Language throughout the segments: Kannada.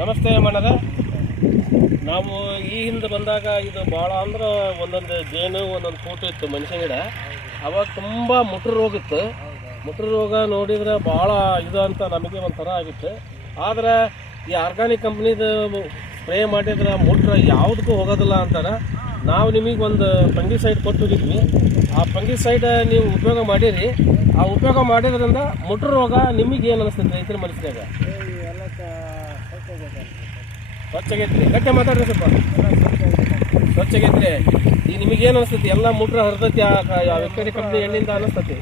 ನಮಸ್ತೆ ಮಣ್ಣದ. ನಾವು ಈ ಹಿಂದೆ ಬಂದಾಗ ಇದು ಭಾಳ ಅಂದ್ರೆ ಒಂದೊಂದು ಜೇನು ಒಂದೊಂದು ಫೋಟೋ ಇತ್ತು ಮನುಷ್ಯ ಗಿಡ. ಅವಾಗ ತುಂಬ ಮುಟ್ರು ರೋಗ ಇತ್ತು. ಮುಟ್ರು ರೋಗ ನೋಡಿದ್ರೆ ಭಾಳ ಇದು ಅಂತ ನಮಗೆ ಒಂಥರ ಆಗಿತ್ತು. ಆದರೆ ಈ ಆರ್ಗಾನಿಕ್ ಕಂಪ್ನಿದು ಸ್ಪ್ರೇ ಮಾಡಿದ್ರೆ ಮುಟ್ರೆ ಯಾವುದಕ್ಕೂ ಹೋಗೋದಿಲ್ಲ ಅಂತಾರೆ. ನಾವು ನಿಮಗೆ ಒಂದು ಫಂಗಿಸೈಡ್ ಕೊಟ್ಟು ಹೋಗಿದ್ವಿ. ಆ ಫಂಗಿಸೈಡ್ ನೀವು ಉಪಯೋಗ ಮಾಡಿರಿ. ಆ ಉಪಯೋಗ ಮಾಡಿದ್ರಿಂದ ಮುಟ್ರು ರೋಗ ನಿಮಗೆ ಏನು ಅನಿಸ್ತದೆ ರೈತರ ಮನಸ್ಸಿನಾಗ? ಸ್ವಚ್ಛಗೈತ್ರಿ. ಗಟ್ಟೆ ಮಾತಾಡ್ರಿ ಸ್ವಲ್ಪ. ಸ್ವಚ್ಛಗೈತ್ರಿ. ಈಗ ನಿಮಗೇನು ಅನಿಸ್ತೈತಿ? ಎಲ್ಲ ಮುಟ್ರ ಹರಿದೈತಿ ಎಕರೆ ಕಂಪ್ನಿ ಎಣ್ಣಿಂದ ಅನಿಸ್ತೈತಿ?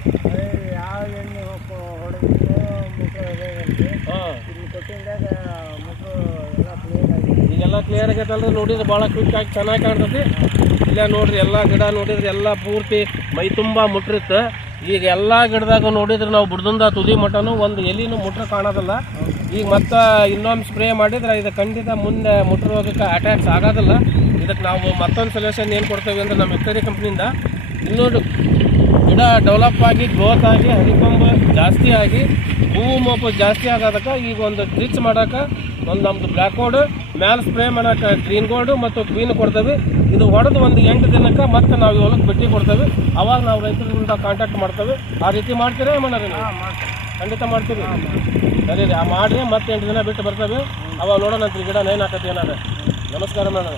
ಹಾಂ, ಈಗೆಲ್ಲ ಕ್ಲಿಯರ್ ಆಗೈತಲ್ರಿ. ನೋಡಿದ್ರೆ ಭಾಳ ಕ್ವಿಕ್ ಆಗಿ ಚೆನ್ನಾಗಿ ಕಾಣ್ತೈತಿ. ಇಲ್ಲ ನೋಡ್ರಿ, ಎಲ್ಲ ಗಿಡ ನೋಡಿದ್ರೆ ಎಲ್ಲ ಪೂರ್ತಿ ಮೈ ತುಂಬ ಮುಟ್ರಿತ್ತು. ಈಗ ಎಲ್ಲ ಗಿಡದಾಗ ನೋಡಿದ್ರೆ ನಾವು ಬುಡದಿಂದ ತುದಿ ಮಟನು ಒಂದು ಎಲಿನೂ ಮುಟ್ರೆ ಕಾಣೋದಿಲ್ಲ. ಈಗ ಮತ್ತೆ ಇನ್ನೊಂದು ಸ್ಪ್ರೇ ಮಾಡಿದ್ರೆ ಇದು ಖಂಡಿತ ಮುಂದೆ ಮುಟ್ರು ರೋಗಕ್ಕೆ ಅಟ್ಯಾಕ್ಸ್ ಆಗೋದಿಲ್ಲ. ಇದಕ್ಕೆ ನಾವು ಮತ್ತೊಂದು ಸೊಲ್ಯೂಷನ್ ಏನು ಕೊಡ್ತೇವೆ ಅಂದರೆ ನಮ್ಮ ಎಕ್ಟರಿ ಕಂಪ್ನಿಯಿಂದ ಇನ್ನೊಂದು ಗಿಡ ಡೆವಲಪ್ ಆಗಿ ಗ್ರೋತ್ ಆಗಿ ಹರಿಕೊಂಬು ಜಾಸ್ತಿ ಆಗಿ ಹೂವು ಮೋಪು ಜಾಸ್ತಿ ಆಗೋದಕ್ಕೆ ಈಗ ಒಂದು ಡ್ರಿಚ್ ಮಾಡೋಕೆ ಒಂದು ನಮ್ಮದು ಬ್ಲ್ಯಾಕ್ ಗೋಲ್ಡ್ ಮ್ಯಾಲೆ ಸ್ಪ್ರೇ ಮಾಡೋಕೆ ಗ್ರೀನ್ ಗೋಲ್ಡು ಮತ್ತು ಕ್ವೀನ್ ಕೊಡ್ತೇವೆ. ಇದು ಹೊಡೆದು ಒಂದು 8 ದಿನಕ್ಕೆ ಮತ್ತೆ ನಾವು ಹೊಲಕ್ಕೆ ಭೇಟಿ ಕೊಡ್ತೇವೆ. ಅವಾಗ ನಾವು ರೈತರಿಂದ ಕಾಂಟ್ಯಾಕ್ಟ್ ಮಾಡ್ತೇವೆ. ಆ ರೀತಿ ಮಾಡ್ತೀರಾ ಮಾಡೋದು? ಖಂಡಿತ ಮಾಡ್ತೀವಿ. ಸರಿ ರೀ, ಮಾಡಿರಿ. ಮತ್ತೆ 8 ದಿನ ಬಿಟ್ಟು ಬರ್ತೇವೆ. ಅವಾಗ ನೋಡೋಣ ಗಿಡ ನೈನ್ ಹಾಕತ್ತಿ ಏನಾದ್ರೆ. ನಮಸ್ಕಾರ ಮಾಡೋಣ.